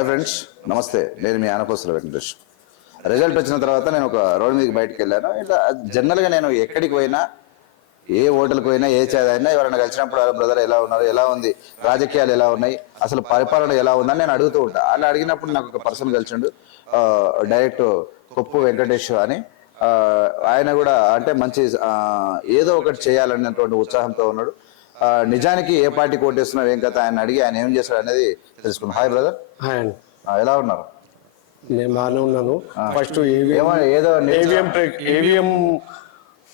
Hi friends నమస్తే. నేను మీ ఆనపోస్తుల Venkatesh. Result వచ్చిన తర్వాత నేను ఒక రోడ్ మీదకి బయటకు వెళ్ళాను. ఇట్లా జనరల్గా నేను ఎక్కడికి పోయినా ఏ హోటల్కి పోయినా ఏ చాయ్ అయినా ఎవరైనా కలిసినప్పుడు బ్రదర్ ఎలా ఉన్నారు? ఎలా ఉంది? రాజకీయాలు ఎలా ఉన్నాయి? అసలు పరిపాలన ఎలా ఉందని నేను అడుగుతూ ఉంటా. అలా అడిగినప్పుడు నాకు ఒక పర్సన్ కలిసిండు. డైరెక్ట్ కొప్పు వెంకటేష్ అని. ఆయన కూడా అంటే మంచి ఏదో ఒకటి చేయాలనేటువంటి ఉత్సాహంతో ఉన్నాడు. నిజానికి ఏ పార్టీ కోటేస్తున్నావు ఏం కథ ఆయన అడిగి ఆయన ఏం చేస్తాడు అనేది తెలుసుకున్నాం హాయ్ బ్రదర్. హాయ్ అండి. ఎలా ఉన్నారు? నేను బాగానే ఉన్నాను. ఫస్ట్ ఏదో ఏవిఎం ఏవిఎం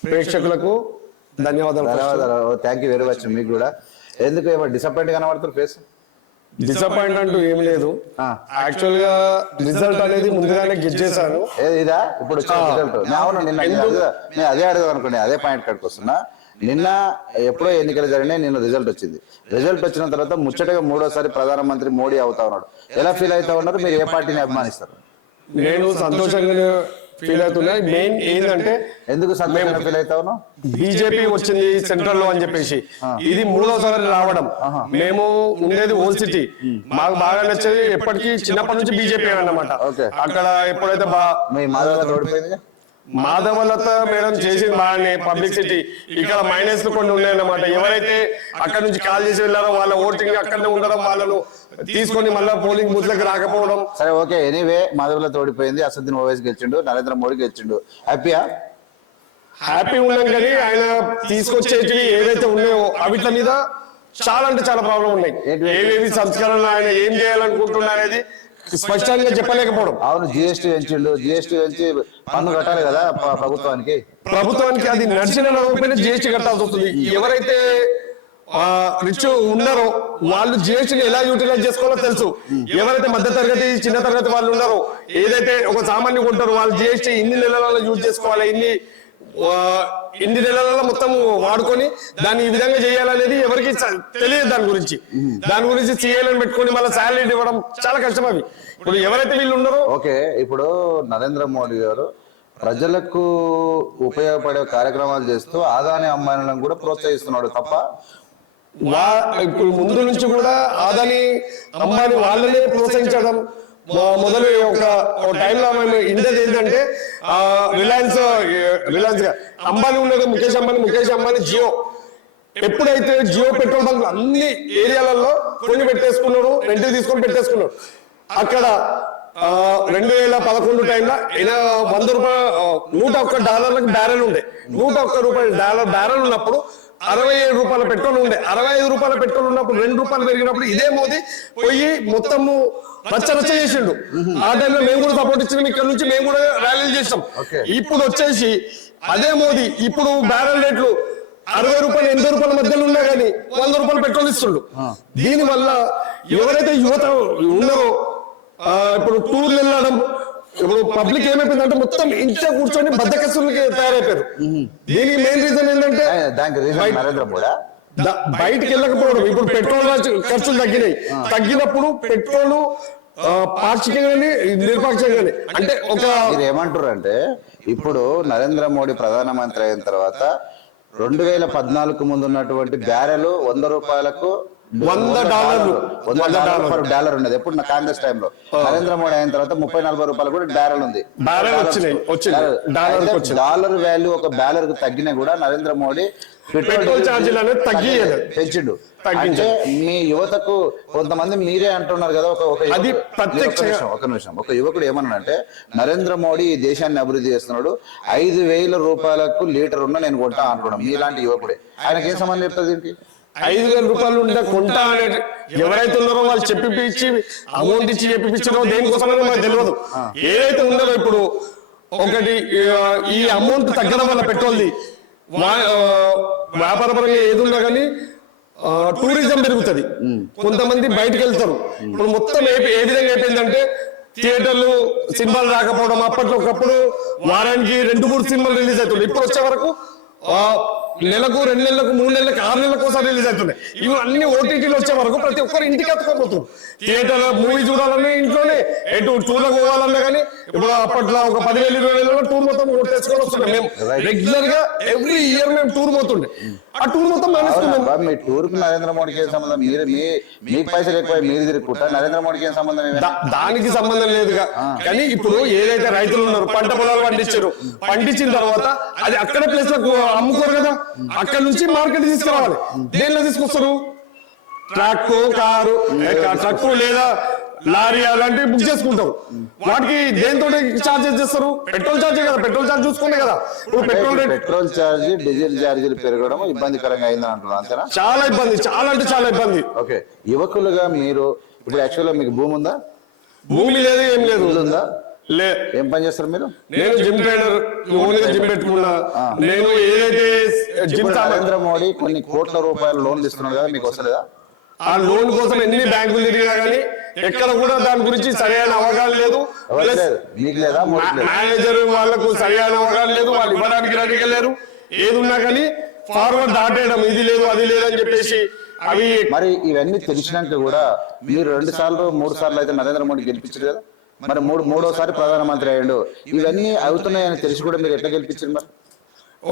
ప్రేక్షకులకు ధన్యవాదాలు ధన్యవాదాలు. థ్యాంక్ యూ వెరీ మచ్ మీకు కూడా. ఎందుకు ఏమో డిసప్పాయింట్ కనబడుతున్నారు ఫేస్ డిసప్పాయింట్ అంటూ ఏం లేదు. యాక్చువల్గా రిజల్ట్ అనేది ముందుగానే గెట్ చేశాను. ఇదా? ఇప్పుడు రిజల్ట్ అదే- అడగదు అనుకోండి అదే పాయింట్ కాడికి వస్తున్నా. నిన్న ఎప్పుడో ఎన్నికలు జరిగినాయి నిన్న రిజల్ట్ వచ్చింది. రిజల్ట్ వచ్చిన తర్వాత ముచ్చటగా మూడోసారి ప్రధానమంత్రి మోడీ అవుతా ఉన్నాడు. ఎలా ఫీల్ అవుతా ఉన్నారు? మీరు ఏ పార్టీని అభిమానిస్తారు? నేను సంతోషంగా ఫీల్ అవుతున్నా మెయిన్ ఏంటంటే ఎందుకు సంతోషంగా ఫీల్ అవుతా ఉన్నావు బీజేపీ వచ్చింది సెంట్రల్లో అని చెప్పేసి. ఇది మూడోసారి రావడం. మేము ఉండేది ఓల్ సిటీ మాకు బాగా నచ్చేది ఎప్పటికీ చిన్నప్పటి నుంచి బీజేపీ అన్నమాట. అక్కడ ఎప్పుడైతే బా మీ మాధవ ఓడిపోయింది మాధవలత మేడం చేసింది బాగానే పబ్లిసిటీ ఇక్కడ మైనస్ కొన్ని ఉన్నాయన్నమాట. ఎవరైతే అక్కడ నుంచి కాల్ చేసి వెళ్ళారో వాళ్ళ ఓటింగ్ అక్కడనే ఉండడం వాళ్ళను తీసుకొని మళ్ళీ పోలింగ్ బూత్లకు రాకపోవడం. సరే ఓకే. ఎనీవే మాధవలతో ఓడిపోయింది. అసదుద్దీన్ ఓవైస్ గెలిచిండు. నరేంద్ర మోడీ గెలిచిండు. హ్యాపీయా హ్యాపీ ఉన్నాం కానీ ఆయన తీసుకొచ్చేటివి ఏవైతే ఉన్నాయో అవిట్ల మీద చాలా అంటే చాలా ప్రాబ్లం ఉన్నాయి? ఏవేవి సంస్కరణలు ఆయన ఏం చేయాలనుకుంటున్నా అనేది స్పష్టంగా చెప్పలేకపోవడం. అవును జిఎస్టీ పెంచిండు. జిఎస్టీ పెంచి పన్ను కట్టాలి కదా ప్రభుత్వానికి. ప్రభుత్వానికి అది నడిచిన రూపాయలు జిఎస్టీ కట్టాల్సి వస్తుంది. ఎవరైతే రిచ్ ఉన్నారో వాళ్ళు జిఎస్టీని ఎలా యూటిలైజ్ చేసుకోవాలో తెలుసు. ఎవరైతే మధ్య తరగతి చిన్న తరగతి వాళ్ళు ఉన్నారో ఏదైతే ఒక సామాన్యుడు ఉంటారో వాళ్ళు జిఎస్టీ ఇన్ని నెలలలో యూజ్ చేసుకోవాలి ఇన్ని ఇన్ని నెలలలో మొత్తం వాడుకొని దాన్ని ఈ విధంగా చేయాలనేది ఎవరికి తెలియదు దాని గురించి. దాని గురించి సీఏలను పెట్టుకొని మళ్ళీ శాలరీ ఇవ్వడం చాలా కష్టం అవి. ఇప్పుడు ఎవరైతే వీళ్ళు ఉన్నారో ఓకే ఇప్పుడు నరేంద్ర మోడీ గారు ప్రజలకు ఉపయోగపడే కార్యక్రమాలు చేస్తూ ఆదాని అమ్మాయిలను కూడా ప్రోత్సహిస్తున్నాడు తప్ప ఇప్పుడు ముందు నుంచి కూడా ఆదాని అమ్మాయిని వాళ్ళనే ప్రోత్సహించడం మొదలు ఒక టైంలో మేము ఇండియా ఏంటంటే ఆ రిలయన్స్ రిలయన్స్ అంబానీ ఉన్నది ముఖేష్ అంబానీ ముఖేష్ అంబానీ జియో ఎప్పుడైతే జియో పెట్రోల్ బంక్ అన్ని ఏరియాలలో కొన్ని పెట్టేసుకున్నాడు రెంట్ తీసుకొని పెట్టేసుకున్నాడు. అక్కడ రెండు వేల పదకొండు టైంలో వంద రూపాయల నూట ఒక్క డాలర్లకు బ్యారెల్ ఉండే. నూట ఒక్క రూపాయల డాలర్ బ్యారెల్ ఉన్నప్పుడు అరవై ఏడు రూపాయల పెట్రోల్ ఉండే. అరవై ఐదు రూపాయల పెట్రోల్ ఉన్నప్పుడు రెండు రూపాయలు పెరిగినప్పుడు ఇదే మోదీ పోయి మొత్తము రచ్చ రచ్చ చేసిండు. ఆ టైంలో మేము కూడా సపోర్ట్ ఇచ్చినాం ఇక్కడ నుంచి మేము కూడా ర్యాలీలు చేసాం. ఇప్పుడు వచ్చేసి అదే మోదీ ఇప్పుడు బ్యారెల్ రేట్లు అరవై రూపాయలు ఎనభై రూపాయల మధ్యలో ఉన్నా కానీ వంద రూపాయలు పెట్రోల్ ఇస్తుండు. దీని వల్ల ఎవరైతే యువత ఉన్నారో ఇప్పుడు టూర్లు వెళ్ళడం ఇప్పుడు పబ్లిక్ ఏమైపోయిందంటే మొత్తం ఇంట్లో కూర్చొని బద్దకస్తులకి తయారైపోయారు. దీనికి మెయిన్ రీజన్ ఏంటంటే నరేంద్ర మోడీ బయటికి వెళ్ళకపోవడం. ఇప్పుడు పెట్రోల్ ఖర్చు- ఖర్చులు తగ్గినాయి. తగ్గినప్పుడు పెట్రోల్ పాక్షికంగానే నిర్పాక్షికంగానే. అంటే ఒక మీరు ఏమంటారు అంటే ఇప్పుడు నరేంద్ర మోడీ ప్రధానమంత్రి అయిన తర్వాత రెండు వేల పద్నాలుగు ముందు ఉన్నటువంటి బ్యారెల్ వంద రూపాయలకు వంద డాలర్లు. వంద డాలర్ డాలర్ ఉండేది. ఎప్పుడు నా కాంగ్రెస్ టైంలో. నరేంద్ర మోడీ అయిన తర్వాత ముప్పై నలభై రూపాయలు కూడా బ్యారెల్ ఉంది. డాలర్ వాల్యూ ఒక బ్యాలర్కు తగ్గినా కూడా నరేంద్ర మోడీ పెట్రోల్ ఛార్జీలు. పెంచిండు. అంటే. మీ యువతకు కొంతమంది మీరే అంటున్నారు కదా ఒక అది ఒక నిమిషం ఒక యువకుడు ఏమన్నాడంటే నరేంద్ర మోడీ ఈ దేశాన్ని అభివృద్ధి చేస్తున్నాడు. ఐదు వేల రూపాయలకు లీటర్ ఉన్న నేను కొంటా అంటున్నాను మీలాంటి యువకుడే. ఆయనకి ఏం సంబంధం చెప్తుంది దీనికి? ఐదు వేల రూపాయలు ఉంటే కొంటా అనే ఎవరైతే ఉన్నారో వాళ్ళు చెప్పిపించి అమౌంట్ ఇచ్చి చెప్పిపించారో దేనికోసమని మనకు తెలియదు. ఏదైతే ఉందో ఇప్పుడు ఒకటి ఈ అమౌంట్ తగ్గడం వల్ల పెట్రోల్ది వ్యాపారపరంగా ఏది ఉన్నా కానీ టూరిజం పెరుగుతుంది. కొంతమంది బయటకు వెళ్తారు ఇప్పుడు మొత్తం ఏ విధంగా అయిపోయిందంటే థియేటర్లు సినిమాలు రాకపోవడం అప్పట్లో ఒకప్పుడు వారానికి రెండు మూడు సినిమాలు రిలీజ్ అవుతుంది ఇప్పుడు వచ్చే వరకు నెలకు రెండు నెలలకు మూడు నెలలకు ఆరు నెలలకు ఒకసారి రిలీజ్ అవుతున్నాయి. ఇవి అన్ని ఓటీటీలు వచ్చే వరకు ప్రతి ఒక్కరు ఇంటికి ఎత్తుకోపోతుంది థియేటర్ మూవీ చూడాలన్నా ఇంట్లోనే ఎటు టూర్లకు పోవాలన్నా కానీ ఇప్పుడు అప్పట్లో ఒక పదివేలు ఇరవై వేలలో టూర్ మొత్తం తెచ్చుకొని వస్తుండే. మేము రెగ్యులర్గా ఎవ్రీ ఇయర్ మేము టూర్ పోతుండే. ఆ టూర్ మొత్తం మానేస్తున్నాం మీ టూర్కు నరేంద్ర మోడీకి ఏం సంబంధం? మీరు మీ పైసలు ఎక్కువ మీరు తిరుగుకుంటా నరేంద్ర మోడీకి ఏం సంబంధం దానికి సంబంధం లేదుగా. కానీ ఇప్పుడు ఏదైతే రైతులు ఉన్నారు పంట పొలాలు పండించారు పండించిన తర్వాత అది అక్కడ ప్లేస్లో అమ్ముకోరు కదా. అక్కడ నుంచి మార్కెట్ తీసుకురావాలి. దేనిలో తీసుకొస్తారు? Truck car. ట్రక్ లేదా లారీ అలాంటివి బుక్ చేసుకుంటారు వాటికి దేంతో చార్జెస్ చేస్తారు? పెట్రోల్ చార్జ్ కదా పెట్రోల్ చార్జ్ చూసుకునే కదా. ఇప్పుడు పెట్రోల్ పెట్రోల్ ఛార్జ్ డీజిల్ ఛార్జీలు పెరగడం ఇబ్బందికరంగా అయిందని అంటున్నారు? అంతేనా? చాలా ఇబ్బంది చాలా అంటే చాలా ఇబ్బంది. ఓకే. యువకులుగా మీరు ఇప్పుడు యాక్చువల్గా మీకు భూమి ఉందా? భూమి లేదు ఏం లేదు. ఉందా? లే. ఏం పని చేస్తారు మీరు? నేను జిమ్ ట్రైనర్ ఓన్గా జిమ్ పెట్టుకున్నా. నేను ఏదైతే జిమ్ నరేంద్ర మోడీ కొన్ని కోట్ల రూపాయల లోన్లు ఇస్తున్నారు కదా మీకు వస్తలేదా? ఆ లోన్ కోసం ఎన్ని బ్యాంకులు తిరిగినా కానీ ఎక్కడ కూడా దాని గురించి సరైన అవగాహన లేదు. లేదా. మేనేజర్ వాళ్ళకు సరైన అవగాహన లేదు. వాళ్ళు ఇవ్వడానికి రెడీగా లేరు. ఏది ఉన్నా కానీ ఫార్వర్డ్ దాటేయడం ఇది లేదు అది లేదు అని చెప్పేసి అవి మరి ఇవన్నీ తెలిసినాక కూడా మీరు రెండు సార్లు మూడు సార్లు అయితే నరేంద్ర మోడీ గెలిపించారు కదా? మరి మూడు మూడోసారి ప్రధానమంత్రి అయ్యాడు. ఇవన్నీ అవుతున్నాయని తెలిసి కూడా మీరు ఎట్లా గెలిపించారు మరి?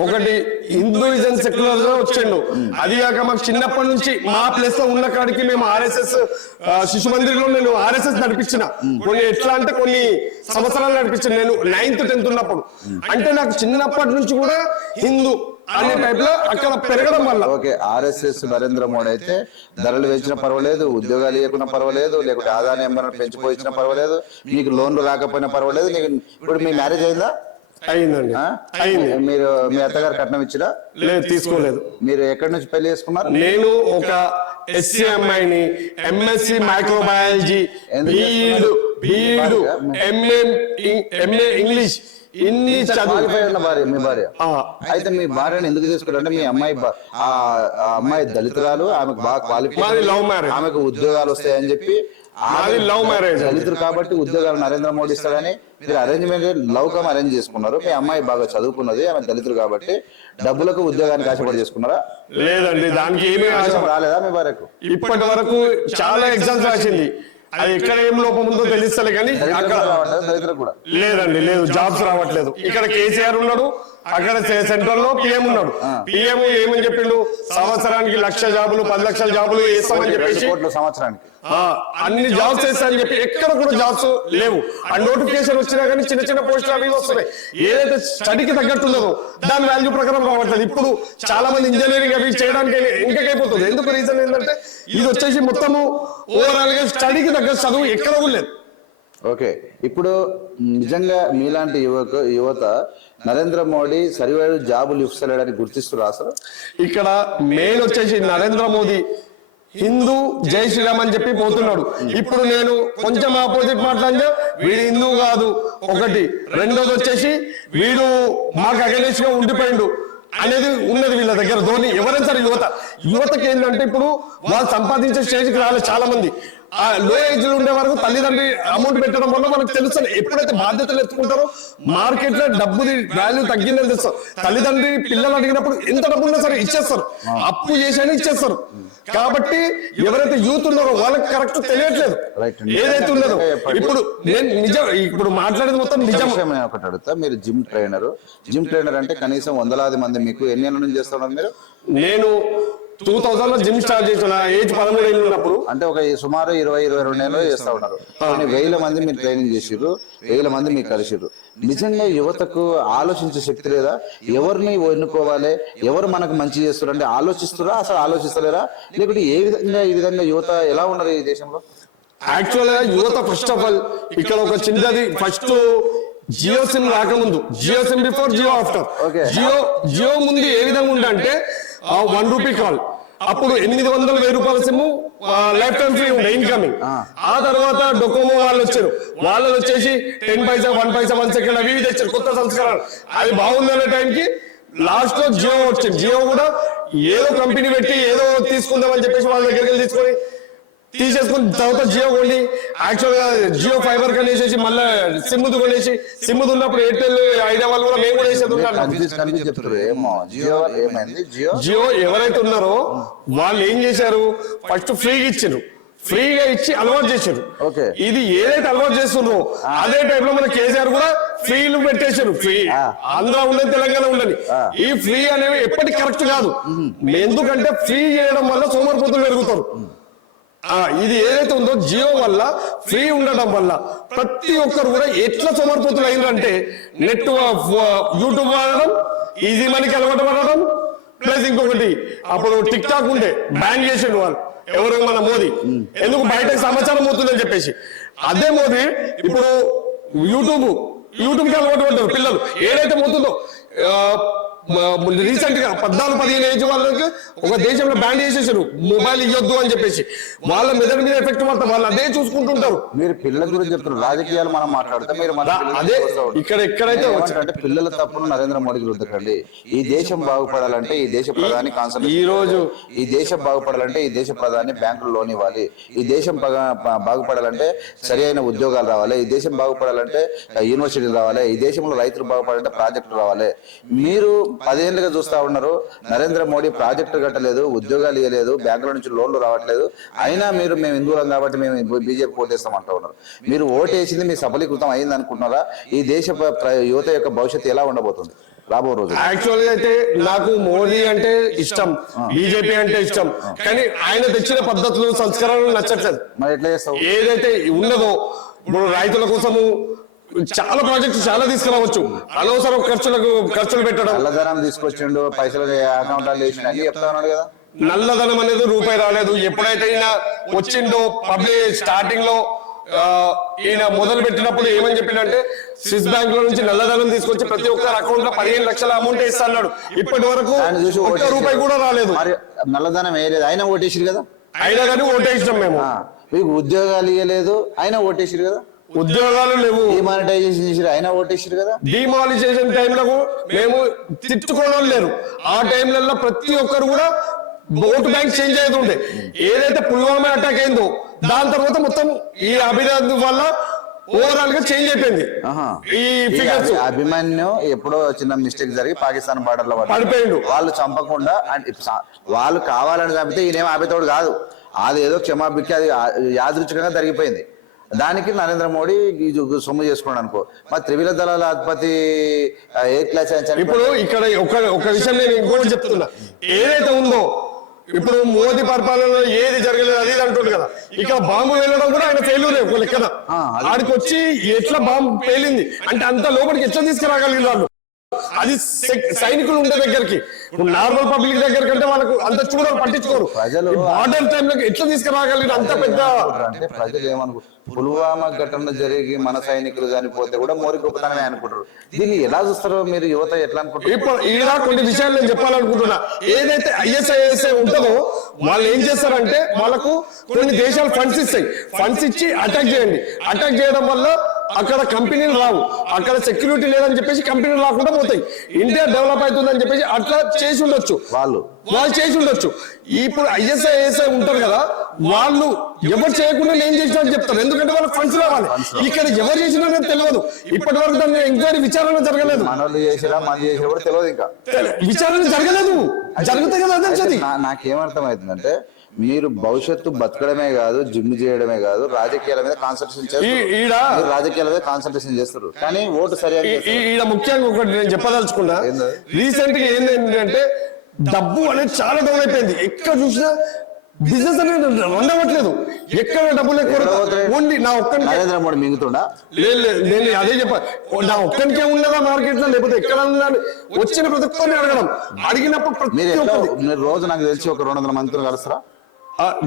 ఒకటి హిందూయిజం సెక్యులర్లో వచ్చిండు. అది కాక మాకు చిన్నప్పటి నుంచి మా ప్లేస్లో ఉన్న కాడికి మేము ఆర్ఎస్ఎస్ శిశు మందిర్లో నేను ఆర్ఎస్ఎస్ నడిపించిన. కొన్ని ఎట్లా అంటే కొన్ని సంవత్సరాలు నడిపించిన నేను నైన్త్ టెన్త్ ఉన్నప్పుడు. అంటే నాకు చిన్నప్పటి నుంచి కూడా హిందూ అనే టైప్లో అక్కడ పెరగడం వల్ల. ఓకే ఆర్ఎస్ఎస్ నరేంద్ర మోడీ అయితే ధరలు పెంచినా పర్వాలేదు ఉద్యోగాలు ఇవ్వకుండా పర్వాలేదు లేకుంటే ఆదాయం ఏమైనా పెంచిపోయించినా పర్వాలేదు మీకు లోన్లు రాకపోయినా పర్వాలేదు నీకు ఇప్పుడు మీ మ్యారేజ్ అయిందా? అయిందండి? అయింది. మీరు మీ అత్తగారు కట్నం ఇచ్చిరా? లేదు తీసుకోలేదు. మీరు ఎక్కడి నుంచి పెళ్ళి చేసుకున్నారు? నేను ఒక ఎస్సీ అమ్మాయిని MSc microbiology BEd BEd MA MA English. ఇన్ని మీ భార్య. అయితే మీ భార్యను ఎందుకు తీసుకున్నారు అంటే మీ అమ్మాయి ఆ అమ్మాయి దళితురాలు ఆమెకు బాగా క్వాలిఫై. ఆమెకు ఉద్యోగాలు వస్తాయని చెప్పి love marriage. దళితులు కాబట్టి ఉద్యోగాలు నరేంద్ర మోడీ ఇస్తాడని మీరు అరేంజ్మెంట్ లవ్ కమ్ అరేంజ్ చేసుకున్నారు. మీ అమ్మాయి బాగా చదువుకున్నది ఆమె దళితులు కాబట్టి డబ్బులకు ఉద్యోగానికి ఆశపడి చేసుకున్నారా? లేదండి దానికి ఏమీ ఆశ రాలేదా మీ భార్యకు? ఇప్పటి వరకు చాలా ఎగ్జామ్స్ రాసింది. అది ఎక్కడ ఏం లోపం ఉందో తెలుస్తలే కానీ అక్కడ లేదండి లేదు జాబ్స్ రావట్లేదు. ఇక్కడ కేసీఆర్ ఉన్నాడు అక్కడ సెంట్రల్లో పిఎం ఉన్నాడు. పిఎం ఏమని చెప్పిండు? సంవత్సరానికి లక్ష జాబులు పది లక్షల జాబులు వేస్తామని చెప్పేసి సంవత్సరానికి. అన్ని జాబ్స్ వేస్తారని చెప్పి ఎక్కడ కూడా జాబ్స్ లేవు. ఆ నోటిఫికేషన్ వచ్చినా కానీ చిన్న చిన్న పోస్టులు అవి వస్తున్నాయి. ఏదైతే స్టడీకి తగ్గట్టు ఉన్నదో దాని వాల్యూ ప్రకారం రావట్లేదు. ఇప్పుడు చాలా మంది ఇంజనీరింగ్ అవి చేయడానికి ఇంకైపోతుంది ఎందుకు రీజన్ ఏంటంటే ఇది వచ్చేసి మొత్తము ఓవరాల్గా స్టడీకి తగ్గ చదువు ఎక్కడ కూడా లేదు. ఓకే. ఇప్పుడు నిజంగా మీలాంటి యువకు యువత నరేంద్ర మోడీ సరివేడు జాబులు ఇస్తలేడని గుర్తిస్తున్నారు అసలు ఇక్కడ మెయిన్ వచ్చేసి నరేంద్ర మోదీ హిందూ జై శ్రీరామ్ అని చెప్పి పోతున్నాడు. ఇప్పుడు నేను కొంచెం ఆపోజిట్ మాట్లాడితే వీడు హిందూ కాదు. ఒకటి. రెండోది వచ్చేసి వీడు మాకు అగనేష్గా ఉండిపోయిండు అనేది ఉన్నది వీళ్ళ దగ్గర. ధోని ఎవరైనా సరే యువత. యువతకి ఏంటంటే ఇప్పుడు వాళ్ళు సంపాదించే స్టేజ్కి రాలేదు చాలా మంది ఆ లో ఏజ్లో ఉండే వరకు తల్లిదండ్రి అమౌంట్ పెట్టడం వల్ల మనకు తెలుస్తుంది ఎప్పుడైతే బాధ్యతలు ఎత్తుకుంటారో మార్కెట్లో డబ్బుది వాల్యూ తగ్గిందని తెలుస్తారు తల్లిదండ్రి పిల్లలు అడిగినప్పుడు ఎంత డబ్బు ఉన్నా సరే ఇచ్చేస్తారు. అప్పు చేసైనా ఇచ్చేస్తారు. కాబట్టి ఎవరైతే యూత్ ఉన్నారో వాళ్ళకి కరెక్ట్ తెలియట్లేదు. ఏదైతే ఉన్నదో. ఇప్పుడు నేను నిజం ఇప్పుడు మాట్లాడేది మొత్తం నిజం. ఒకటి అడుగుతా. మీరు జిమ్ ట్రైనర్ జిమ్ ట్రైనర్ అంటే కనీసం వందలాది మంది మీకు ఎన్ని నుంచి చేస్తున్నారు మీరు? నేను టూ థౌసండ్లో జిమ్ స్టార్ట్ చేసిన ఏజ్ పదమూడు ఏళ్ళు ఉన్నప్పుడు? అంటే ఒక సుమారు ఇరవై ఇరవై రెండు నెలలు చేస్తా ఉన్నారు. వేల మంది మీరు ట్రైనింగ్ చేసిర్రు వేల మంది మీకు కలిసిర్రు. నిజంగా యువతకు ఆలోచించే శక్తి లేదా? ఎవరిని ఎన్నుకోవాలి? ఎవరు మనకు మంచి చేస్తారు? అంటే ఆలోచిస్తురా అసలు ఆలోచిస్తలేరా? లేకుంటే ఏ విధంగా ఈ విధంగా యువత ఎలా ఉన్నారు ఈ దేశంలో? యాక్చువల్గా యువత ఫస్ట్ ఆఫ్ ఆల్ ఇక్కడ ఒక చిన్నది ఫస్ట్ జియో సిమ్ రాకముందు. Jio SIM before Jio after. Jio Jio ముందు ఏ విధంగా ఉండంటే వన్ రూపీ కాల్ అప్పుడు ఎనిమిది వందల వెయ్యి రూపాయల సిమ్ లైఫ్ టైం ఫ్రీ ఉండే ఇన్కమింగ్ ఆ. తర్వాత డొకోమో వాళ్ళు వచ్చారు. వాళ్ళు వచ్చేసి ten paisa one paisa one second అవి తెచ్చారు. కొత్త సంస్కరణలు అది బాగుందనే టైంకి లాస్ట్లో జియో వచ్చింది. జియో కూడా ఏదో కంపెనీ పెట్టి ఏదో తీసుకుందామని చెప్పేసి వాళ్ళ దగ్గరికి వెళ్ళి తీసుకొని తీసేసుకుని తర్వాత జియో కొని యాక్చువల్గా జియో ఫైబర్ కొనేసేసి మళ్ళీ సిమ్ముది కొనేసి సిమ్ముది ఉన్నప్పుడు ఎయిర్టెల్ ఐడియా వాళ్ళు కూడా మేము కూడా వేసేది జియో ఎవరైతే ఉన్నారో వాళ్ళు ఏం చేశారు? ఫస్ట్ ఫ్రీగా ఇచ్చారు. ఫ్రీగా ఇచ్చి అలవాటు చేశారు. ఇది ఏదైతే అలవాటు చేస్తున్నారో అదే టైప్లో మన కేసీఆర్ కూడా ఫ్రీలు పెట్టేశారు. ఫ్రీ. ఆంధ్ర ఉండదు తెలంగాణ ఉండని ఈ ఫ్రీ అనేవి ఎప్పటికి కరెక్ట్ కాదు. ఎందుకంటే ఫ్రీ చేయడం వల్ల సోమరిపోతులు పెరుగుతారు. ఇది ఏదైతే ఉందో జియో వల్ల ఫ్రీ ఉండడం వల్ల ప్రతి ఒక్కరు కూడా ఎట్లా సమర్పితులు అయిందంటే నెట్ యూట్యూబ్ వాడడం ఈజీ మనీకి అలవాటు పడడం ప్లస్ ఇంకొకటి అప్పుడు టిక్ టాక్ ఉండే బ్యాన్ చేసిండు వాళ్ళు. ఎవరు మన మోదీ? ఎందుకు బయట సమాచారం అవుతుందని చెప్పేసి. అదే మోదీ ఇప్పుడు యూట్యూబ్ యూట్యూబ్కి అలవాటు పడ్డారు పిల్లలు. ఏదైతే పోతుందో రీసెంట్గా పద్నాలుగు పదిహేను ఏజ్ వాళ్ళకి ఒక దేశంలో బ్యాన్ చేసేసారు. మొబైల్ ఇవ్వద్దు అని చెప్పేసి. వాళ్ళ మెదడు మీద ఎఫెక్ట్ పడతాం వాళ్ళు అదే చూసుకుంటుంటారు. మీరు పిల్లల గురించి చెప్తున్నారు. రాజకీయాలు మనం మాట్లాడితే మీరు అదే ఇక్కడ ఎక్కడైతే అంటే పిల్లల తప్పును నరేంద్ర మోడీకి రుద్దకండి ఈ దేశం బాగుపడాలంటే ఈ దేశ ప్రధాని కాన్సెప్ట్ ఈ రోజు- ఈ దేశం బాగుపడాలంటే ఈ దేశ ప్రధాని బ్యాంకులు లోన్ ఇవ్వాలి. ఈ దేశం బాగుపడాలంటే సరి అయిన ఉద్యోగాలు రావాలి. ఈ దేశం బాగుపడాలంటే యూనివర్సిటీలు రావాలి. ఈ దేశంలో రైతులు బాగుపడాలంటే ప్రాజెక్టులు రావాలి. మీరు పదేళ్ళుగా చూస్తా ఉన్నారు. నరేంద్ర మోడీ ప్రాజెక్టు కట్టలేదు ఉద్యోగాలు ఇవ్వలేదు బ్యాంకుల నుంచి లోన్లు రావట్లేదు. అయినా మీరు మేము హిందువులం కాబట్టి మేము బీజేపీ ఓటేస్తాం అంటూ ఉన్నారు. మీరు ఓటేసింది మీ సఫలీకృతం అయింది అనుకుంటున్నారా? ఈ దేశ యువత యొక్క భవిష్యత్తు ఎలా ఉండబోతుంది? రాబో రోజు యాక్చువల్గా అయితే నాకు మోదీ అంటే ఇష్టం బీజేపీ అంటే ఇష్టం. కానీ ఆయన తెచ్చిన పద్ధతులు సంస్కరణలు నచ్చట్లేదు. మరి ఎట్లా చేస్తావు? ఏదైతే ఉన్నదో ఇప్పుడు రైతుల కోసము చాలా ప్రాజెక్ట్స్ చాలా తీసుకురావచ్చు. అనవసరం ఖర్చులకు ఖర్చులు పెట్టడం. నల్లధనం తీసుకొచ్చిండు పైసలు అకౌంట్ వేసిన అన్ని చెప్తా ఉన్నాడు కదా. నల్లధనం అనేది రూపాయి రాలేదు. ఎప్పుడైతే ఈయన వచ్చిండో పబ్లిక్ స్టార్టింగ్లో ఈయన మొదలు పెట్టినప్పుడు ఏమని చెప్పిండంటే స్విస్ బ్యాంక్లో నుంచి నల్లధనం తీసుకొచ్చి ప్రతి ఒక్కరి అకౌంట్లో పదిహేను లక్షల అమౌంట్ ఇస్తా అన్నాడు. ఇప్పటి వరకు ఆయన ఒక్క. రూపాయి కూడా రాలేదు. మరి నల్లధనం వేయలేదు అయినా ఓటేసిరు కదా. అయినా కానీ ఓటేసినాం మేము. మీకు ఉద్యోగాలు ఇవ్వలేదు అయినా ఓటేసిరు కదా. ఉద్యోగాలు లేవు. డిమానిటైజేషన్ చేసిరు అయినా ఓటేసిరు కదా. డిమాలిజేషన్ టైంలో మేము తిట్టుకోవడం లేరు ఆ టైంలలో ప్రతి ఒక్కరు కూడా ఓటు బ్యాంక్ చేంజ్ అవుతుండే. ఏదైతే పుల్వామా అటాక్ అయిందో దాని తర్వాత మొత్తం ఈ అభివృద్ధి వల్ల ఓవరాల్గా చేంజ్ అయిపోయింది. ఈ ఫిగర్స్ అభి- అభిమన్యు ఎప్పుడో చిన్న మిస్టేక్ జరిగి పాకిస్తాన్ బార్డర్లో. పడిపోయిండు. వాళ్ళు చంపకుండా వాళ్ళు కావాలని చంపితే ఈయనేం ఆపేతోడు కాదు. అది ఏదో క్షమాభికి అది యాదృచ్ఛికంగా జరిగిపోయింది. దానికి నరేంద్ర మోడీ సొమ్ము చేసుకున్నాడు అనుకో. మరి త్రివిధ దళాల అధిపతి ఏ క్లాస్. ఇప్పుడు ఇక్కడ ఒక ఒక విషయం నేను ఇంకోటి చెప్తున్నా. ఏదైతే ఉందో ఇప్పుడు మోదీ పరిపాలనలో ఏది జరగలేదు అది అంటుంది కదా. ఇక్కడ బాంబు వెళ్ళడం కూడా ఆయన ఫెయిల్యూర్ ఒక లెక్కన. ఆడికి వచ్చి ఎట్లా బాంబు పేలింది? అంటే అంత లోపలికి ఎట్లా తీసుకురాగలిగిన వాళ్ళు? అది సైనికులు ఉండే దగ్గరికి. ఇప్పుడు నార్మల్ పబ్లిక్ దగ్గర కంటే వాళ్ళకు అంత చూడరు పట్టించుకోరు. ప్రజలు- మోడర్న్ టైంలో ఎట్లా తీసుకురాగలిగిన అంత పెద్ద అంటే ప్రజలు ఏమనుకు పుల్వామా ఘటన జరిగి మన సైనికులు చనిపోతే కూడా మోరి గొప్పతనమే అనుకుంటారు. దీన్ని ఎలా చూస్తారో మీరు యువత ఎట్లా అనుకుంటారు? ఇప్పుడు ఈడ కొన్ని విషయాలు నేను చెప్పాలనుకుంటున్నా. ఏదైతే ఐఎస్ఐఎస్ఐ ఉంటుందో వాళ్ళు ఏం చేస్తారంటే వాళ్ళకు కొన్ని దేశాలు ఫండ్స్ ఇస్తాయి. ఫండ్స్ ఇచ్చి అటాక్ చేయండి. అటాక్ చేయడం వల్ల అక్కడ కంపెనీలు రావు. అక్కడ సెక్యూరిటీ లేదని చెప్పేసి కంపెనీలు రాకుండా పోతాయి. ఇండియా డెవలప్ అవుతుందని చెప్పేసి అట్లా చేసి ఉండొచ్చు. వాళ్ళు. వాళ్ళు చేసి ఉండొచ్చు. ఇప్పుడు ఐఎస్ఐ ఏఎస్ఐ ఉంటారు కదా వాళ్ళు ఎవరు చేయకుండా నేను చేసినట్టు చెప్తారు. ఎందుకంటే వాళ్ళకి ఫండ్స్ రావాలి. ఇక్కడ ఎవరు చేసినా తెలియదు. ఇప్పటి వరకు దాని ఎంక్వైరీ విచారణ జరగలేదు. విచారణ జరగలేదు. జరిగితే కదా అదే అయితే వచ్చేది నా- నాకేమర్థమవుతుందంటే మీరు భవిష్యత్తు బతకడమే కాదు జిమ్ చేయడమే కాదు రాజకీయాల మీద కాన్సన్ట్రేషన్ చేస్తారు. రాజకీయాల మీద కాన్సన్ట్రేషన్ చేస్తారు. కానీ ఓటు సరిగా ముఖ్యంగా ఒకటి నేను చెప్పదలుచుకున్నా? రీసెంట్గా ఏంటంటే డబ్బు అనేది చాలా డౌన్ అయిపోయింది. ఎక్కడ చూసినా బిజినెస్ అనేది రన్ అవ్వట్లేదు ఎక్కడ డబ్బులు ఎక్కువ ఓన్లీ నా ఒక్కడికే. నరేంద్ర మోడీ మింగుతుండా? లేదు నేను అదే చెప్పా. నా ఒక్కరికే ఉన్నదా మార్కెట్లో లేకపోతే ఎక్కడ ఉందా అని వచ్చిన ప్రతి ఒక్కరిని అడగడం. అడిగినప్పుడు మీరు రోజు నాకు తెలిసి ఒక రెండు వందల మందితో కలుస్తారా?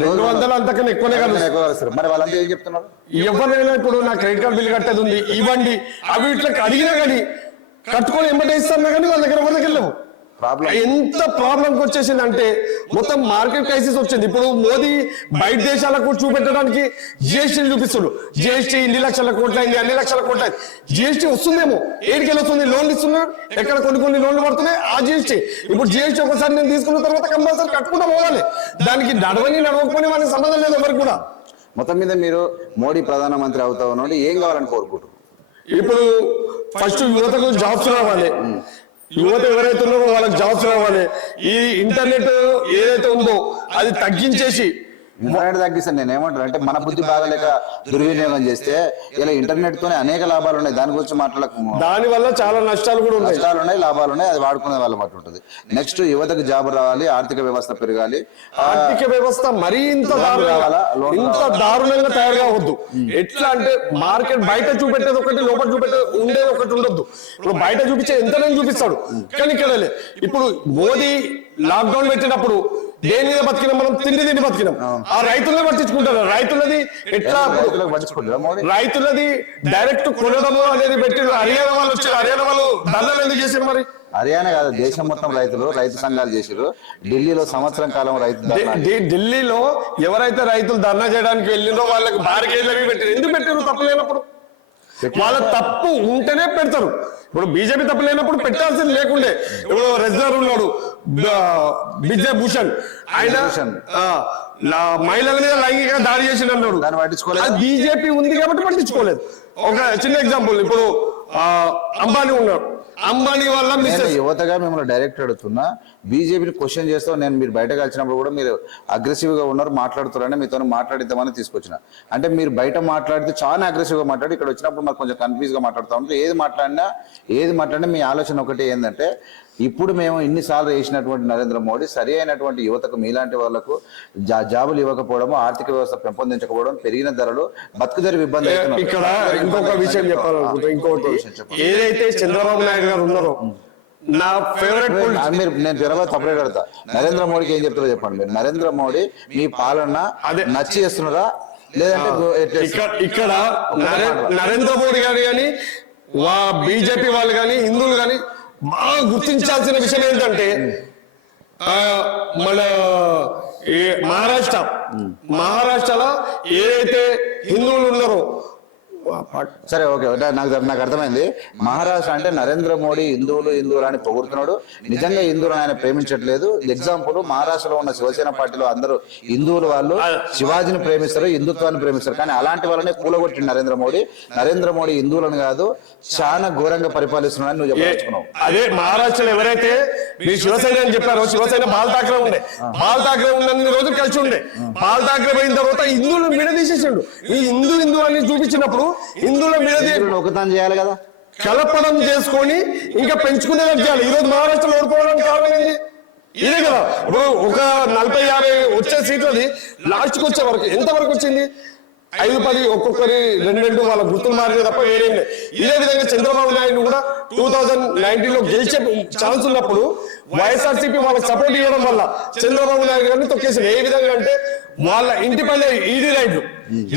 రెండు వందలు అంతకన్నా ఎక్కువనే కాదు. ఎక్కువ కలుస్తారు మరి వాళ్ళంతా ఏం చెప్తున్నారు? ఎవరైనా ఇప్పుడు నా క్రెడిట్ కార్డ్ బిల్ కట్టేది ఉంది ఇవ్వండి. అవి ఇట్లా అడిగినా కానీ కట్టుకొని ఎంబటే ఇస్తాను కానీ వాళ్ళ దగ్గర ఎవరి దగ్గర లేవు ప్రాబ్లం ఎంత ప్రాబ్లంకి వచ్చేసిందంటే మొత్తం మార్కెట్ క్రైసిస్ వచ్చింది. ఇప్పుడు మోదీ బయట దేశాలకు చూపెట్టడానికి జిఎస్టీ చూపిస్తుడు. జిఎస్టీ ఇన్ని లక్షల కోట్ల అయింది అన్ని లక్షల కోట్ల అయింది జిఎస్టీ వస్తుందేమో. ఏడికెళ్ళి వస్తుంది లోన్లు ఇస్తున్నాడు ఎక్కడ కొన్ని కొన్ని లోన్లు పడుతున్నాయి? ఆ జిఎస్టీ ఇప్పుడు జిఎస్టీ ఒకసారి నేను తీసుకున్న తర్వాత కంపల్సరీ కట్టుకుంటా పోవాలి. దానికి నడవని నడవకపోని వాళ్ళకి సంబంధం లేదు ఎవరికి కూడా. మొత్తం మీద మీరు మోడీ ప్రధానమంత్రి అవుతా ఉన్నాడు ఏం కావాలని కోరుకుంటున్నారు? ఇప్పుడు ఫస్ట్ యువతకు జాబ్స్ రావాలి. యువత ఎవరైతే ఉన్నారో వాళ్ళకి జాబ్స్ రావాలి. ఈ ఇంటర్నెట్ ఏదైతే ఉందో అది తగ్గించేసి ఇంటర్నెట్ తగ్గిస్తాను నేను ఏమంటాను అంటే మన బుద్ధి బాగలేక దుర్వినియోగం చేస్తే ఇలా ఇంటర్నెట్ తోనే అనేక లాభాలు ఉన్నాయి. దాని గురించి మాట్లాడక దాని వల్ల చాలా నష్టాలు కూడా ఉన్నాయి. నష్టాలు ఉన్నాయి లాభాలు ఉన్నాయి అది వాడుకునే వాళ్ళ మాట ఉంటుంది. నెక్స్ట్ యువతకు జాబ్ రావాలి ఆర్థిక వ్యవస్థ పెరగాలి. ఆర్థిక వ్యవస్థ మరీ ఇంత ఇంత దారుణంగా తయారు కావద్దు ఎట్లా అంటే మార్కెట్ బయట చూపెట్టేది ఒకటి లోపల చూపెట్టేది ఉండేది ఒకటి ఉండొద్దు. ఇప్పుడు బయట చూపించే ఎంతనే చూపిస్తాడు? కానీ ఇక్కడ. ఇప్పుడు మోదీ లాక్డౌన్ పెట్టినప్పుడు దేని మీద బతికినాం మనం? తిండి తిండి బతికినాం. ఆ రైతులనే పట్టించుకుంటారు. రైతులది ఎట్లా రైతులది డైరెక్ట్ కొనడము అనేది పెట్టి హర్యానా వాళ్ళు వచ్చారు హర్యానా వాళ్ళు దండలు ఎందుకు చేశారు మరి? హర్యానా కాదు దేశం మొత్తం రైతులు రైతు సంఘాలు చేసారు ఢిల్లీలో సంవత్సరం కాలం రైతు ఢిల్లీలో ఎవరైతే రైతులు ధర్నా చేయడానికి వెళ్ళిందో వాళ్ళకి బారికేళ్ళు అవి పెట్టారు ఎందుకు పెట్టారు తప్పు లేనప్పుడు. వాళ్ళ తప్పు ఉంటేనే పెడతారు. ఇప్పుడు బీజేపీ తప్పు లేనప్పుడు పెట్టాల్సింది లేకుండే. ఇప్పుడు రెజ్లర్ ఉన్నాడు. బ- విజయ్ భూషణ్. ఆయన మహిళల మీద లైంగిక దాడి చేసిండు అన్నాడు బీజేపీ ఉంది కాబట్టి పట్టించుకోలేదు. ఒక చిన్న ఎగ్జాంపుల్ ఇప్పుడు అంబానీ ఉన్నాడు. అంబానీ వల్ల యువతగా మిమ్మల్ని డైరెక్ట్ అడుగుతున్నా. బీజేపీని క్వశ్చన్ చేస్తాం నేను మీరు బయట కలిసినప్పుడు కూడా మీరు అగ్రెసివ్గా ఉన్నారు మాట్లాడుతున్నారని మీతో మాట్లాడిద్దామని తీసుకొచ్చిన. అంటే మీరు బయట మాట్లాడితే చాలా అగ్రెసివ్గా మాట్లాడి ఇక్కడ వచ్చినప్పుడు మాకు కొంచెం కన్ఫ్యూజ్గా మాట్లాడుతూ ఉంటే ఏది మాట్లాడినా ఏది మాట్లాడినా మీ ఆలోచన ఒకటి ఏంటంటే ఇప్పుడు మేము ఇన్నిసార్లు వేసినటువంటి నరేంద్ర మోడీ సరి అయినటువంటి యువతకు మీలాంటి వాళ్ళకు జా జాబులు ఇవ్వకపోవడం ఆర్థిక వ్యవస్థ పెంపొందించకపోవడం పెరిగిన ధరలు బతుకుదరి ఇబ్బంది. ఇక్కడ ఇంకొక విషయం చెప్పాలనుకుంటా ఇంకొకటి ఏదైతే చంద్రబాబు నాయుడు గారు ఉన్నారో నా ఫేవరెట్ మీరు నేను జనరల్ సపరేట్ అడతా నరేంద్ర మోడీకి ఏం చెప్తారో చెప్పండి. మీరు నరేంద్ర మోడీ మీ పాలన అదే. నచ్చి చేస్తున్నారా? లేదంటే ఇక్కడ ఇక్కడ నరే- నరేంద్ర మోడీ గారు కానీ వా బీజేపీ వాళ్ళు కానీ హిందువులు కానీ బాగా గుర్తించాల్సిన విషయం ఏంటంటే ఆ, మన మహారాష్ట్ర. మహారాష్ట్రలో ఏదైతే హిందువులు ఉన్నారో సరే ఓకే. అంటే నాకు నాకు అర్థమైంది. మహారాష్ట్ర అంటే నరేంద్ర మోడీ హిందువులు హిందువులు అని పొగుడుతున్నాడు. నిజంగా హిందువులను ఆయన ప్రేమించట్లేదు. ఎగ్జాంపుల్ మహారాష్ట్రలో ఉన్న శివసేన పార్టీలో అందరూ హిందువులు వాళ్ళు శివాజీని ప్రేమిస్తారు హిందుత్వాన్ని ప్రేమిస్తారు. కానీ అలాంటి వాళ్ళనే కూలగొట్టిండు నరేంద్ర మోడీ. నరేంద్ర మోడీ హిందువులను కాదు చాలా ఘోరంగా పరిపాలిస్తున్నాడని నువ్వు చెప్పదలుచుకున్నావు. అదే మహారాష్ట్రలో ఎవరైతే మీ శివసేన అని చెప్పారో. శివసేన బాల్ ఠాక్రే ఉండే. బాల్ ఠాక్రే ఉన్నన్ని రోజులు కలిసి ఉండే. బాల్ ఠాక్రే పోయిన తర్వాత హిందువులు విడదీసేసిండు. ఈ హిందూ హిందూ అని చూపించినప్పుడు హిందువుల విడదీ ఒకతాన్ని చేయాలి కదా? కలపడం చేసుకొని ఇంకా పెంచుకునేలా చేయాలి. ఈ రోజు మహారాష్ట్రలో ఓడిపోవడానికి కారణం ఏంటి? ఇదే కదా. ఇప్పుడు ఒక నలభై యాభై వచ్చే సీట్లది లాస్ట్కి వచ్చే వరకు. ఎంత వరకు వచ్చింది? ఐదు పది ఒక్కొక్కరి రెండు రెండు వాళ్ళ గుర్తులు మారే తప్ప వేరేం లేదు. ఇదే విధంగా చంద్రబాబు నాయుడు కూడా టూ థౌజండ్ నైన్టీన్లో గెలిచే ఛాన్స్ ఉన్నప్పుడు వైఎస్ఆర్సీపీ వాళ్ళకి సపోర్ట్ ఇవ్వడం వల్ల చంద్రబాబు నాయుడు గారిని తొక్కేసారు ఏ విధంగా అంటే వాళ్ళ ఇంటి పల్లె ఈడీ రైడ్లు.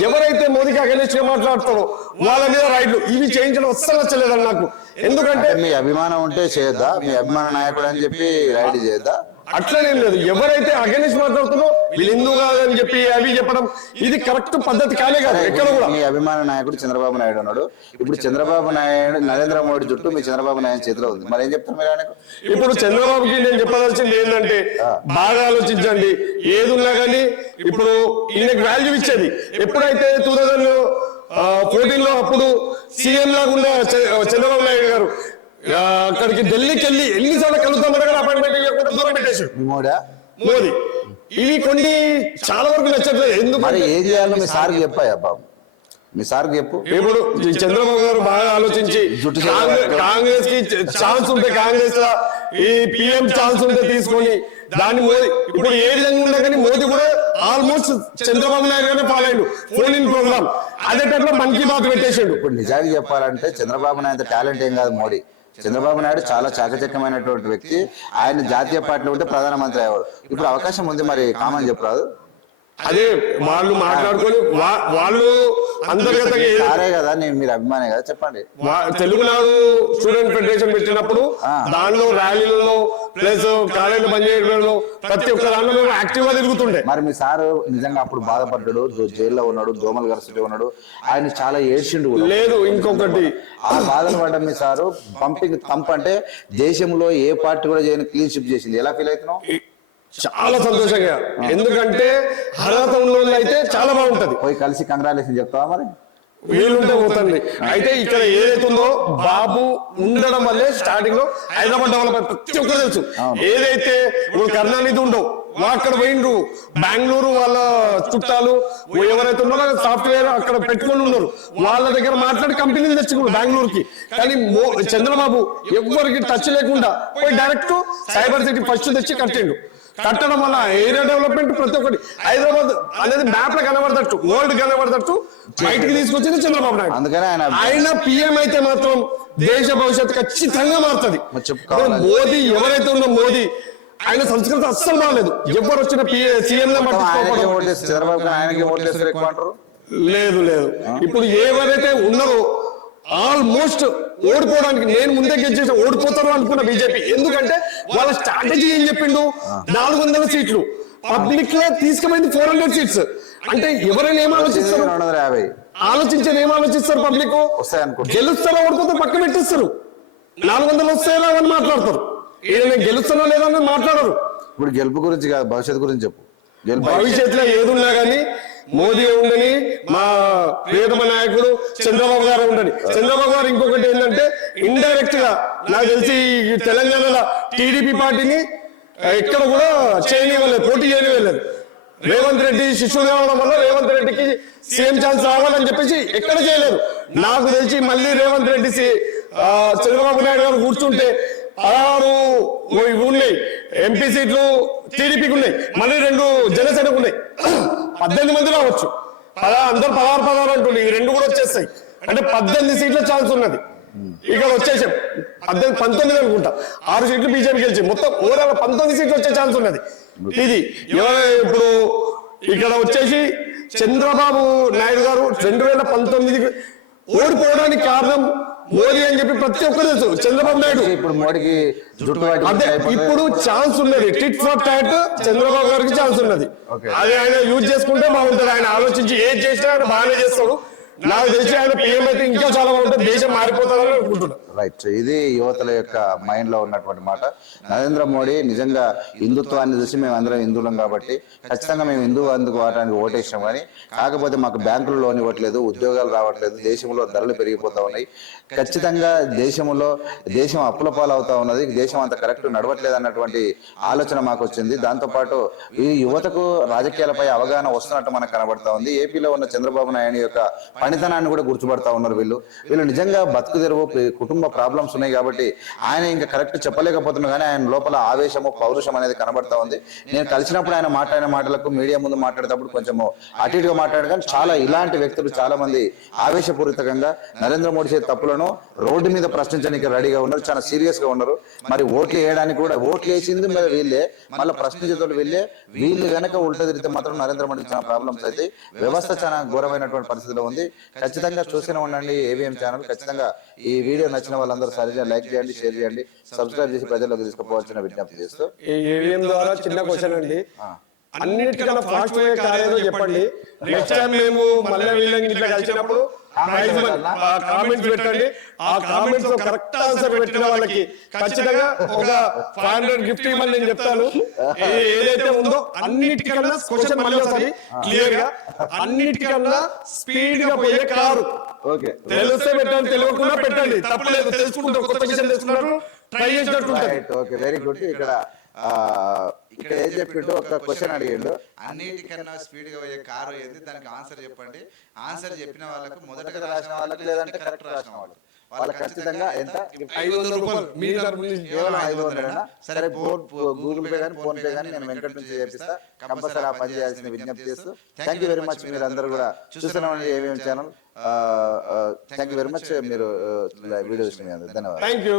ఎవరైతే మోదీకి అగనిస్ట్గా మాట్లాడతారో వాళ్ళ మీద రైడ్లు. ఇవి చేయించడం అస్సలు నచ్చలేదండి నాకు. ఎందుకంటే మీ అభిమానం ఉంటే చేద్దా మీ అభిమాన నాయకుడు అని చెప్పి రైడ్ చేద్దా అట్లనేం లేదు. ఎవరైతే అగెనిస్ట్ మాట్లాడుతారో వీళ్ళు హిందూ కాదని చెప్పి అవి చెప్పడం ఇది కరెక్ట్ పద్ధతి కానే కాదు ఎక్కడ కూడా. మీ అభిమాన నాయకుడు చంద్రబాబు నాయుడు ఉన్నాడు ఇప్పుడు చంద్రబాబు నాయుడు నరేంద్ర మోడీ చుట్టూ మీ చంద్రబాబు నాయుడు చేతిలో ఉంది. మరి ఏం చెప్తారు మీరు ఆయనకు? ఇప్పుడు చంద్రబాబుకి నేను చెప్పదలసింది ఏంటంటే బాగా ఆలోచించండి. ఏది ఉన్నా కానీ ఇప్పుడు ఈయనకి వాల్యూ ఇచ్చేది. ఎప్పుడైతే టూ థౌజండ్ ఫోర్టీన్లో అప్పుడు సీఎం లాగా ఉన్న చంద్రబాబు నాయుడు గారు అక్కడికి ఢిల్లీకి వెళ్ళి ఎన్నిసార్లు కలుద్దామని కూడా అపాయింట్మెంట్ ఇవ్వకుండా దూరం పెట్టేశాడు. మీ మోడా. మోదీ ఇవి కొన్ని చాలా వరకు నచ్చట్లేదు. మరి ఎందుకంటే ఏం చేయాలో మీ సార్కి చెప్పాయా బాబు మీ సార్కి చెప్పు. ఇప్పుడు చంద్రబాబు గారు బాగా ఆలోచించి కాంగ్రెస్- కి ఛాన్స్ ఉంటే కాంగ్రెస్ లా ఈ పిఎం ఛాన్స్ ఉంటే తీసుకొని దాన్ని మోదీ ఇప్పుడు ఏ విధంగా ఉన్నా కానీ మోదీ కూడా ఆల్మోస్ట్ చంద్రబాబు నాయుడు గారినే ఫాలో అయ్యిండు. Phone in programme. అదే టైంలో మన్ కీ బాత్ పెట్టేసిండు ఇప్పుడు నిజానికి చెప్పాలంటే చంద్రబాబు నాయుడు టాలెంట్ ఏం కాదు మోడీ. చంద్రబాబు నాయుడు చాలా చాకచక్యమైనటువంటి వ్యక్తి. ఆయన జాతీయ పార్టీలో ఉంటే ప్రధానమంత్రి అయ్యేవాడు. ఇప్పుడు అవకాశం ఉంది మరి కామని చెప్పరాదు. అదే వాళ్ళు మాట్లాడుకొని వాళ్ళు సారే కదా నేను మీరు అభిమానే కదా చెప్పండి. తెలుగునాడు స్టూడెంట్ ఫెడరేషన్ పెట్టినప్పుడు. దానిలో ర్యాలీలలో ప్లస్ కాలేజీలు పనిచేయడంలో ప్రతి ఒక్క మేము యాక్టివ్గా తిరుగుతుండే. మరి మీ సారు నిజంగా అప్పుడు బాధపడ్డాడు జైల్లో ఉన్నాడు దోమలు గరుస్తుంటే ఉన్నాడు ఆయన చాలా ఏడ్చిండు లేదు ఇంకొకటి. ఆ బాధలు పడ్డ మీ సారు పంపింగ్ తంప్ అంటే దేశంలో ఏ పార్టీ కూడా చేయని క్లీన్ షిప్ చేసింది. ఎలా ఫీల్ అవుతున్నావు? చాలా సంతోషంగా. ఎందుకంటే వాళ్ళు అయితే చాలా బాగుంటది. పోయి కలిసి కంగ్రాచులేషన్ చెప్తావా మరి? వీలుంటే పోతుంది. అయితే ఇక్కడ ఏదైతుందో బాబు ఉండడం వల్లే స్టార్టింగ్లో హైదరాబాద్ డెవలప్ ప్రతి ఒక్కరు తెలుసు. ఏదైతే ఇప్పుడు కరుణానిధి ఉండవు. అక్కడ పోయిండ్రు. బెంగళూరు వాళ్ళ చుట్టాలు ఎవరైతే ఉన్నారో సాఫ్ట్వేర్ అక్కడ పెట్టుకొని ఉన్నారు. వాళ్ళ దగ్గర మాట్లాడి కంపెనీలు తెచ్చుకున్నారు బెంగళూరుకి. కానీ చంద్రబాబు ఎవ్వరికి టచ్ లేకుండా పోయి డైరెక్ట్ సైబర్ సిటీ ఫస్ట్ తెచ్చి కట్టిండు కట్టడం వల్ల ఏరియా డెవలప్మెంట్ ప్రతి ఒక్కటి. హైదరాబాద్ అనేది మ్యాప్లో కనబడతట్టు వరల్డ్ కనబడతట్టు బయటికి తీసుకొచ్చింది చంద్రబాబు నాయుడు. అందుకనే ఆయన ఆయన పిఎం అయితే మాత్రం దేశ భవిష్యత్తు ఖచ్చితంగా మారుతుంది. మోదీ ఎవరైతే ఉన్నో మోదీ ఆయన సంస్కృతి అస్సలు బాగాలేదు. ఎవరు వచ్చిన సీఎం చంద్రబాబు లేదు లేదు. ఇప్పుడు ఎవరైతే ఉన్నారో ఆల్మోస్ట్ ఓడిపోవడానికి నేను ముందే గెలిచేసి ఓడిపోతారు అనుకున్న బీజేపీ. ఎందుకంటే వాళ్ళ స్ట్రాటజీ ఏం చెప్పిండు? నాలుగు వందల సీట్లు. పబ్లిక్లో తీసుకుపోయింది ఫోర్ హండ్రెడ్ సీట్స్ అంటే ఎవరైనా ఏం ఆలోచిస్తారు? ఆలోచించేది ఏం ఆలోచిస్తారు పబ్లిక్ గెలుస్తారో ఓడిపోతే పక్క పెట్టిస్తారు. నాలుగు వందలు వస్తాయో అని మాట్లాడతారు. నేను గెలుస్తానో లేదో అని మాట్లాడరు. ఇప్పుడు గెలుపు గురించి కాదు భవిష్యత్తు గురించి చెప్పు. గెలుపు భవిష్యత్తులో ఏదున్నా గానీ మోదీ ఉండని మా ప్రియతమ నాయకుడు చంద్రబాబు గారు ఉండని చంద్రబాబు గారు ఇంకొకటి ఏంటంటే ఇండైరెక్ట్గా నాకు తెలిసి తెలంగాణలో టీడీపీ పార్టీని ఎక్కడ కూడా చేయనివ్వలేదు పోటీ చేయనివ్వలేదు. రేవంత్ రెడ్డి శిష్యుడు కావడం వల్ల రేవంత్ రెడ్డికి సీఎం ఛాన్స్ రావాలని చెప్పేసి ఎక్కడ చేయలేదు. నాకు తెలిసి మళ్ళీ రేవంత్ రెడ్డి సి- ఆ, చంద్రబాబు నాయుడు గారు కూర్చుంటే పదహారు ఉన్నాయి. ఎంపీ సీట్లు టీడీపీకి ఉన్నాయి. మళ్ళీ రెండు జనసేనకు ఉన్నాయి. పద్దెనిమిది మంది రావచ్చు పదా అందరు పదహారు పదహారు అంటుంది ఈ రెండు కూడా వచ్చేస్తాయి. అంటే పద్దెనిమిది సీట్ల ఛాన్స్ ఉన్నది. ఇక్కడ వచ్చేసాం. పద్దెనిమిది పంతొమ్మిది అనుకుంటా. ఆరు సీట్లు బీజేపీ గెలిచి మొత్తం ఓవరాల్ పంతొమ్మిది సీట్లు వచ్చే ఛాన్స్ ఉన్నది. ఇది ఎవరు ఇప్పుడు ఇక్కడ వచ్చేసి చంద్రబాబు నాయుడు గారు రెండు వేల పంతొమ్మిదికి ఓడిపోవడానికి కారణం మోదీ అని చెప్పి ప్రతి ఒక్కరు తెలుసు. చంద్రబాబు నాయుడు. ఇప్పుడు మోడీకి అదే అయిపోతే- ఇప్పుడు ఛాన్స్ ఉన్నది. టిట్ ఫర్ టాట్ చంద్రబాబు గారికి ఛాన్స్ ఉన్నది. అది ఆయన యూజ్ చేసుకుంటే బాగుంటది. ఆయన ఆలోచించి ఏది చేసినా ఆయన బాగానే చేస్తాడు. నాకు తెలిసి ఆయన పిఎం అయితే ఇంకా చాలా బాగుంటుంది. దేశం మారిపోతుందని అనుకుంటున్నాను రైట్ ఇది యువతల యొక్క మైండ్లో ఉన్నటువంటి మాట. నరేంద్ర మోడీ నిజంగా హిందుత్వాన్ని చూసి మేము అందరం హిందువులం కాబట్టి ఖచ్చితంగా మేము హిందూ అందుకు వాటానికి ఓటేసినాం కానీ కాకపోతే మాకు బ్యాంకులు లోన్ ఇవ్వట్లేదు ఉద్యోగాలు రావట్లేదు దేశంలో ధరలు పెరిగిపోతా ఉన్నాయి. ఖచ్చితంగా దేశంలో దేశం అప్పుల పాలవుతా ఉన్నది దేశం అంత కరెక్ట్ నడవట్లేదు అన్నటువంటి ఆలోచన మాకు వచ్చింది. దాంతోపాటు ఈ యువతకు రాజకీయాలపై అవగాహన వస్తున్నట్టు మనకు కనబడతా ఉంది. ఏపీలో ఉన్న చంద్రబాబు నాయుడు యొక్క పనితనాన్ని కూడా గుర్తుపడతా ఉన్నారు వీళ్ళు. వీళ్ళు నిజంగా బతుకు తెరువు కుటుంబ ప్రాబ్లమ్స్ ఉన్నాయి కాబట్టి ఆయన ఇంకా కరెక్ట్ చెప్పలేకపోతున్నా కానీ ఆయన లోపల ఆవేశము పౌరుషం అనేది కనబడతా ఉంది. నేను కలిసినప్పుడు ఆయన మాట్లాడిన మాటలకు మీడియా ముందు మాట్లాడేటప్పుడు కొంచెము అటు ఇటుగా మాట్లాడారు కానీ చాలా ఇలాంటి వ్యక్తులు చాలా మంది ఆవేశపూరితంగా నరేంద్ర మోడీ చేసే తప్పులను రోడ్డు మీద ప్రశ్నించడానికి రెడీగా ఉన్నారు. చాలా సీరియస్గా ఉన్నారు. మరి ఓట్లు వేయడానికి కూడా ఓట్లు వేసింది మరి వీళ్ళే. మళ్ళీ ప్రశ్నించేటోళ్ళు వీళ్ళే. వీళ్ళు గనక ఉల్టా తిరిగితే మాత్రం నరేంద్ర మోడీ చాలా ప్రాబ్లమ్స్ అయితే వ్యవస్థ చాలా ఘోరమైనటువంటి పరిస్థితిలో ఉంది. ఖచ్చితంగా చూస్తూనే ఉండండి ఏవిఎం ఛానల్ ఖచ్చితంగా ఈ వీడియో నచ్చిన వాళ్ళందరూ సరిగా లైక్ చేయండి షేర్ చేయండి సబ్స్క్రైబ్ చేసి ప్రజల్లోకి తీసుకుపోవాల్సిన విజ్ఞప్తి చేస్తూ ఈ ఏవిఎం ద్వారా చిన్న క్వశ్చన్ అండి. అన్నిటికన్నా ఫాస్ట్ పోయే కార్ ఏదో చెప్పండి. నెక్స్ట్ టైం మేము మళ్ళీ వీళ్ళని ఇట్లా కలిసినప్పుడు కామెంట్స్ పెట్టండి. ఆ కామెంట్స్లో కరెక్ట్ ఆన్సర్ పెట్టిన వాళ్ళకి ఖచ్చితంగా ఒక ఫైవ్ హండ్రెడ్ గిఫ్ట్ ఇవ్వమని నేను చెప్తాను ఏ- ఏదైతే ఉందో అన్నిటికన్నా క్వశ్చన్ మళ్ళీ ఒకసారి క్లియర్గా? అన్నిటికన్నా స్పీడ్గా పోయే కారు. ఓకే. తెలిస్తే పెట్టండి తెలియకుండా పెట్టండి. తప్పలేదు తెలుసుకుంటారు కొత్త విషయం తెలుసుకున్నారు ట్రై చేసినట్టు ఓకే వెరీ గుడ్ ఇక్కడ ఆ, ఇక్కడ ఏం చెప్పిండు? ఒక క్వశ్చన్ అడిగిండు. అన్నిటికన్నా స్పీడ్గా పోయే కారు ఏది? దానికి ఆన్సర్ చెప్పండి. ఆన్సర్ చెప్పిన వాళ్ళకు మొదటగా రాసిన వాళ్ళకి లేదంటే కరెక్ట్ రాసిన వాళ్ళకి. వాళ్ళకి ఖచ్చితంగా ఎంత? ఐదు వందల రూపాయలు. మీ కేవలం ఐదు వందలేనా సరే ఫోన్ గూగుల్ పే కానీ ఫోన్ పే కానీ నేను వెంకట నుంచి చేపిస్తా. కంపల్సరీ ఆ పని చేయాల్సిన విజ్ఞప్తి చేస్తూ థ్యాంక్ యూ వెరీ మచ్ మీరు అందరూ కూడా చూస్తున్నామని ఏమేమి channel thank you very much మీరు వీడియో చూసిన ధన్యవాదాలు. Thank you